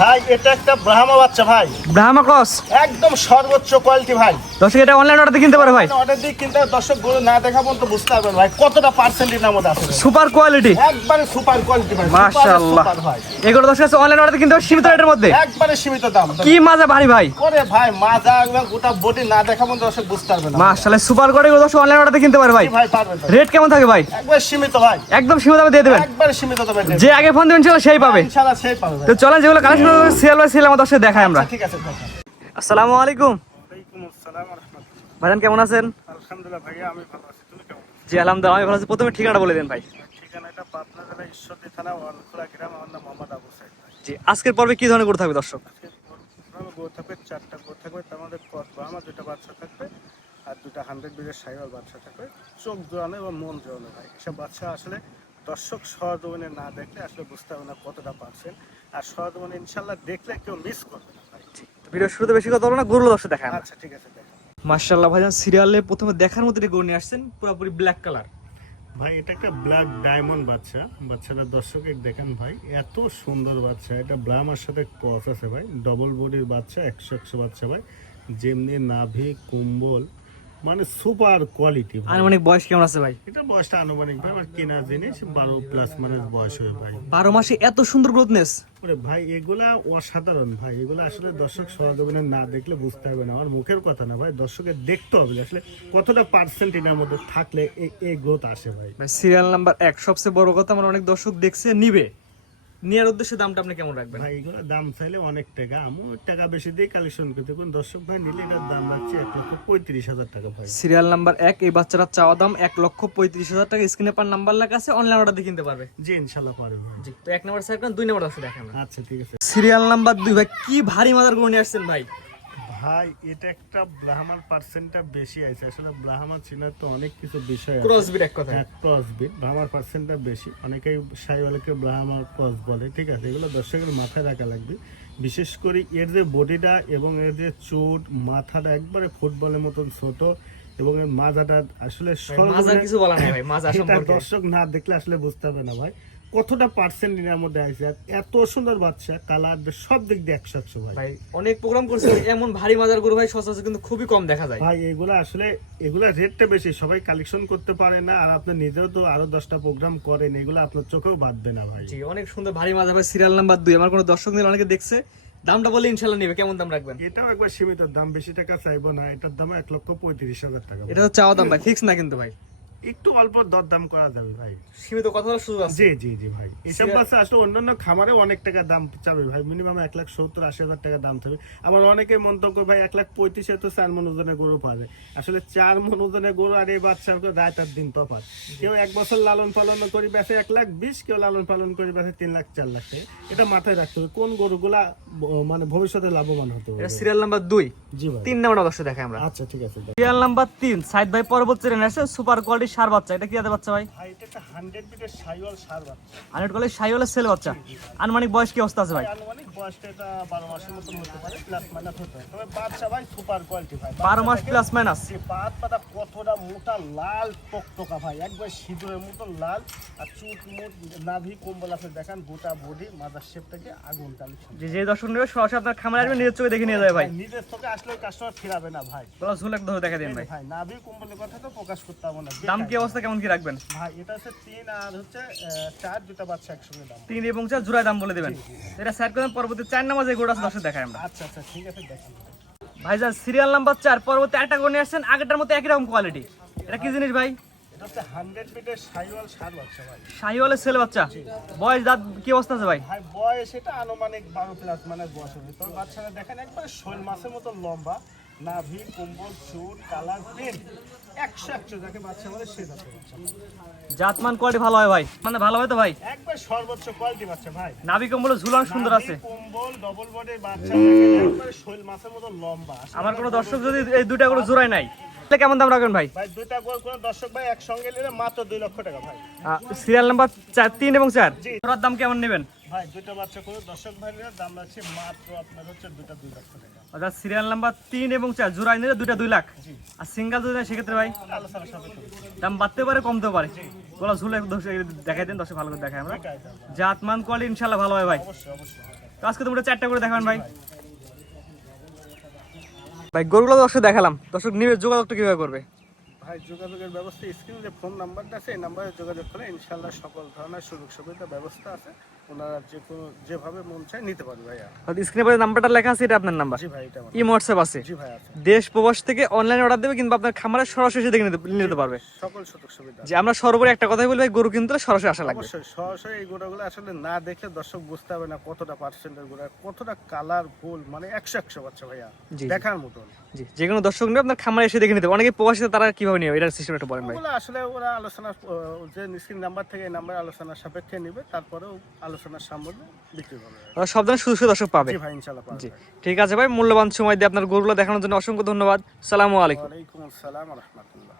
ভাই এটা একটা ব্রাহ্মা বাচ্চা ভাই। ব্রাহ্মা ক্রস? একদম সর্বোচ্চ কোয়ালিটি ভাই। দর্শক এটা অনলাইন অর্ডার কিনতে পারে ভাই। অর্ডার দিয়ে কিন্তু দর্শক গরু না দেখা পর্যন্ত বুঝতে পারবেন ভাই কতটা পার্সেন্টের নাম আছে সুপার কোয়ালিটি একবারে সুপার কোয়ালিটি ভাই। মাশাআল্লাহ। এগুলো দর্শক অনলাইন অর্ডার কিনতে সীমিত রেটের মধ্যে। একবারে সীমিত দাম কি মাজা ভারী ভাই। ওরে ভাই মাজা একবার গোটা বডি না দেখা পর্যন্ত দর্শক বুঝতে পারবে না। মাশাআল্লাহ সুপার কোয়ালিটি দর্শক অনলাইন অর্ডার কিনতে পারে ভাই। ভাই পারবে তো? রেট কেমন থাকে ভাই? একবার সীমিত ভাই। একদম সীমিত দামে দিয়ে দেবেন। একবারে সীমিত দামে যে আগে ফোন দেবেন সেই পাবে। ইনশাআল্লাহ সেই পাবে তো চলেন যেগুলো কালেকশন সেল বাই সেল আমার দর্শক দেখাই আমরা। ঠিক আছে আসসালামু আলাইকুম। ভাইজান কেমন আছেন? আলহামদুলিল্লাহ ভাইয়া আমি ভালো আছি। তুমি কেমন জি আলহামদুলিল্লাহ আমি ভালো আছি। প্রথমে ঠিকানা বলে দেন ভাই। ঠিকানাটা পাবনা জেলা ঈশ্বরদী থানা ওয়ালখোলা গ্রাম। আমার নাম মোহাম্মদ আবু সাইদ জি আজকের পর্বে কি ধরনের গরু থাকবে দর্শক? প্রোগ্রামে থাকবে চারটা গো থাকবে। তার মধ্যে কট বা আমার দুটা বাচ্চা থাকবে আর দুটা হান্ড্রেড বিঘের সাইবার বাচ্চা থাকবে। চোখ জোয়ানো এবং মন জোয়ানো ভাই। এসব বাচ্চা আসলে দর্শক সহজমনে না দেখলে আসলে বুঝতে হবে না কতটা পারছেন। আর সহজমনে ইনশাল্লাহ দেখলে কেউ মিস করবে না ভাই। ভিডিও শুরুতে বেশি কথা বলো না গরু দর্শক দেখায় আমরা। আচ্ছা ঠিক আছে দেখেন মার্শাল্লাহ ভাইজান সিরিয়ালে প্রথমে দেখার মতো গরু নিয়ে আসছেন পুরোপুরি ব্ল্যাক কালার ভাই এটা একটা ব্ল্যাক ডায়মন্ড বাচ্চা। বাচ্চাটা দর্শকে দেখেন ভাই। এত সুন্দর বাচ্চা। এটা ব্রাহ্মার সাথে ক্রস আছে ভাই। ডবল বডির বাচ্চা একশো একশো বাচ্চা ভাই। যেমনি নাভি কুম্বল মানে সুপার কোয়ালিটি ভাই। আনুমানিক বয়স কেমন আছে ভাই? এটা বয়সটা আনুমানিক ভাই আমার কেনা জিনিস বারো প্লাস মানে বয়স হয় ভাই। বারো মাসে এত সুন্দর গ্রোথনেস ভাই, এগুলা অসাধারণ, ভাই। এগুলা আসলে দর্শক সহযোগী না দেখলে বুঝতে হবে না। আমার মুখের কথা না, ভাই দর্শকের দেখতে হবে আসলে কতটা পার্সেন্ট এটার মধ্যে থাকলে এই- গ্রোথ আসে, ভাই। সিরিয়াল নাম্বার এক, সবচেয়ে বড় কথা আমার অনেক দর্শক দেখছে, নিবে। নেওয়ার উদ্দেশ্যে দামটা আপনি কেমন রাখবেন? ভাই এগুলো দাম চাইলে অনেক টাকা। আমি টাকা বেশি দিয়ে কালেকশন করতে কোন দর্শক ভাই নিলে এটার দাম রাখছে এক লক্ষ পঁয়ত্রিশ হাজার টাকা ভাই। সিরিয়াল নাম্বার এক এই বাচ্চাটার চাওয়া দাম এক লক্ষ পঁয়ত্রিশ হাজার টাকা। স্ক্রিনে পার নাম্বার লেখা আছে অনলাইন অর্ডার দিয়ে কিনতে পারবে। জি ইনশাল্লাহ পারবে জি তো এক নাম্বার সাইড দুই নাম্বার আছে দেখেন। আচ্ছা ঠিক আছে। সিরিয়াল নাম্বার দুই ভাই কি ভারী মাদার গরু নিয়ে আসছেন ভাই। ভাই এটা একটা ব্রাহ্মার পার্সেন্টটা বেশি আছে। আসলে ব্রাহ্মা চিনার তো অনেক কিছু বিষয় আছে। ক্রস বিট এক কথা ক্রস বিট ব্রাহ্মার পার্সেন্টটা বেশি। অনেকেই সাইওয়ালকে ব্রাহ্মার ক্রস বলে ঠিক আছে? এগুলো দর্শকের মাথায় রাখা লাগবে। বিশেষ করে এর যে বডিটা এবং এর যে চোট মাথাটা একবারে ফুটবলের মতন ছোট এবং এর মাজাটা আসলে কিছু বলা নাই ভাই মাজা সম্পর্কে। দর্শক না দেখলে আসলে বুঝতে হবে না ভাই। কতটা পার্সেন্ট এর মধ্যে আছে? এত সুন্দর বাচ্চা কালার সব দিক দিয়ে একশো একশো ভাই। ভাই অনেক প্রোগ্রাম করছে এমন ভারী মাজার গরু ভাই সচরাচর কিন্তু খুবই কম দেখা যায়। ভাই এগুলো আসলে এগুলা রেটটা বেশি সবাই কালেকশন করতে পারে না আর আপনি নিজেও তো আরও দশটা প্রোগ্রাম করেন এগুলো আপনার চোখেও বাঁধবে না ভাই। জি অনেক সুন্দর ভারী মাজা ভাই সিরিয়াল নাম্বার দুই। আমার কোনো দর্শক নিয়ে অনেকে দেখছে। দামটা বলে ইনশাল্লাহ নেবে কেমন দাম রাখবেন? এটাও একবার সীমিত দাম বেশি টাকা চাইব না এটার দাম এক লক্ষ পঁয়ত্রিশ হাজার টাকা। এটা তো চাওয়া দাম ভাই ফিক্স না কিন্তু ভাই। একটু অল্প দর দাম করা যাবে ভাই। সীমিত কথা বলার আছে। জি জি জি ভাই। এসব বাচ্চা আসলে অন্যান্য খামারে অনেক টাকা দাম চাবে ভাই। মিনিমাম এক লাখ সত্তর আশি হাজার টাকা দাম থাকবে আবার অনেকে মন্তব্য ভাই এক লাখ পঁয়ত্রিশে তো চার মন ওজনের গরু পাওয়া যায়। আসলে চার মন ওজনের গরু আর এই বাচ্চার রাত আর দিন তফাৎ। কেউ এক বছর লালন পালন করে বেঁচে এক লাখ বিশ কেউ লালন পালন করে বেঁচে তিন লাখ চার লাখ টাকা। এটা মাথায় রাখতে হবে কোন গরুগুলা মানে ভবিষ্যতে লাভবান হতে এটা হবে সিরিয়াল নাম্বার দুই। তিন নাম্বার দর্শক দেখাই আমরা। আচ্ছা ঠিক আছে। সিরিয়াল নাম্বার তিন সাইদ ভাই পরবর্তী আসে সুপার কোয়ালিটি সার বাচ্চা। এটা কি আদে বাচ্চা ভাই? ভাই এটা একটা হান্ড্রেড বিটের সাইওয়াল সার বাচ্চা। হান্ড্রেড কোয়ালিটি সাই হলে সেল বাচ্চা আনুমানিক বয়স কি অবস্থা আছে ভাই আনুমানিক বয়সটা এটা বারো মাসের মতন হতে পারে প্লাস মাইনাস হতে পারে। তবে বাচ্চা ভাই সুপার কোয়ালিটি ভাই। বারো মাস প্লাস মাইনাস যে পাত পাতা কতটা মোটা লাল টকটকা ভাই। একবার সিঁদুরের মতো লাল আর চুট মুট নাভি কম্বল আছে দেখেন গোটা বডি মাদার শেপ থেকে আগুন কালেকশন যে যে দর্শক নেবে সরাসরি আপনার খামারে আসবে নিজের চোখে দেখে নিয়ে যাবে ভাই। নিজের থেকে আসলে কাস্টমার ফিরাবে না ভাই। গলা ঝুল একদম দেখা দিন ভাই। ভাই নাভি কম্বলের কথা তো প্রকাশ করতে হবে না। দাম কি অবস্থা কেমন কি রাখবেন? ভাই এটা হচ্ছে তিন আর হচ্ছে চার দুটা বাচ্চা একসঙ্গে দাম। তিন এবং চার জোড়ায় দাম বলে দেবেন। এটা স্যার করেন পরবর্তী চার নাম্বার যে গোড়া আছে দেখাই আমরা। আচ্ছা আচ্ছা ঠিক আছে দেখেন। ভাইজান সিরিয়াল নাম্বার চার পরবর্তী একটা করে আসছেন আগেরটার মতো একই রকম কোয়ালিটি এটা কি জিনিস ভাই? শাহিওয়ালের ছেলে বাচ্চা। বয়স দাঁত কি অবস্থা আছে ভাই? ভাই বয়স এটা আনুমানিক বারো প্লাস মানে বছর হবে বাচ্চারা দেখেন একবার শৈল মাসের মতো লম্বা। নাভি কম্বল স্যুট কালার প্রিন্ট। একশো একশো যাকে বাচ্চা বলে সে জাতের বাচ্চা জাতমান কোয়ালিটি ভালো হয় ভাই। মানে ভালো হয় তো ভাই? একবার সর্বোচ্চ কোয়ালিটি বাচ্চা ভাই। নাভি কম্বলে ঝুলান সুন্দর আছে। কম্বল ডবল বডির বাচ্চা একবার শৈল মাসের মতো লম্বা। আমার কোনো দর্শক যদি এই দুটা করে জোড়ায় নাই। কেমন দাম রাখবেন ভাই? ভাই দুইটা গোল কোনো দর্শক ভাই একসঙ্গে নিলে মাত্র দুই লক্ষ টাকা ভাই। সিরিয়াল নাম্বার চার তিন এবং চার? জি। জোড়ার দাম কেমন নেবেন? ভাই দুইটা বাচ্চা কোনো দর্শক ভাই দাম রাখছে মাত্র আপনার হচ্ছে দুইটা দুই লক্ষ টাকা। অর্থাৎ সিরিয়াল নাম্বার তিন এবং চার জোড়ায় নিলে দুইটা দুই লাখ। আর সিঙ্গেল যদি নেয় সেক্ষেত্রে ভাই? দাম বাড়তে পারে কমতেও পারে। গলা ঝুলে দেখাই দেন দর্শক ভালো করে দেখাই আমরা। আছে জাতমান কোয়ালিটি ইনশাল্লাহ ভালো হয় ভাই। অবশ্যই অবশ্যই। আজকে তোমরা চারটা করে দেখাবেন ভাই। ভাই গরুগুলো দর্শক দেখালাম। দর্শক নিবে, যোগাযোগটা কীভাবে করবে? ভাই, যোগাযোগের ব্যবস্থা স্ক্রিনে যে ফোন নাম্বারটা আছে, এই নাম্বারে যোগাযোগ করে ইনশাল্লাহ সকল ধরনের সুযোগ সুবিধা ব্যবস্থা আছে। ওনারা যে কোনো যেভাবে মন চায় নিতে পারবে ভাইয়া। স্ক্রিনে পরে নাম্বারটা লেখা আছে এটা আপনার নাম্বার। জি ভাই এটা আমার ই হোয়াটসঅ্যাপ আছে। জি ভাই আছে। দেশ প্রবাস থেকে অনলাইনে অর্ডার দেবে কিংবা আপনার খামারে সরাসরি এসে দেখে নিতে নিতে পারবে। সকল সুযোগ সুবিধা যে আমরা সর্বোপরি একটা কথাই ভাই, গরু কিনতে সরাসরি আসা লাগবে। অবশ্যই সরাসরি এই আসলে না দেখলে দর্শক বুঝতে হবে না কতটা পার্সেন্টের কতটা কালার ফুল মানে একশো একশো বাচ্চা ভাইয়া। দেখার মতন। জি যে কোনো দর্শক নেবে আপনার খামারে এসে দেখে নিতে অনেকে প্রবাসীতে তারা কীভাবে নিবে এটার সিস্টেম একটু বলেন ভাই। আসলে ওরা আলোচনা যে স্ক্রিন নাম্বার থেকে এই নাম্বার আলোচনার সাপেক্ষে নিবে তারপরেও আলোচনার সামনে বিক্রি করবে সব ধরনের সুযোগ দর্শক পাবে। জি ভাই ইনশাল্লাহ জি ঠিক আছে ভাই মূল্যবান সময় দিয়ে আপনার গরুগুলো দেখানোর জন্য অসংখ্য ধন্যবাদ। সালামু আলাইকুম। ওয়ালাইকুম আসসালাম রহমতুল্লাহ।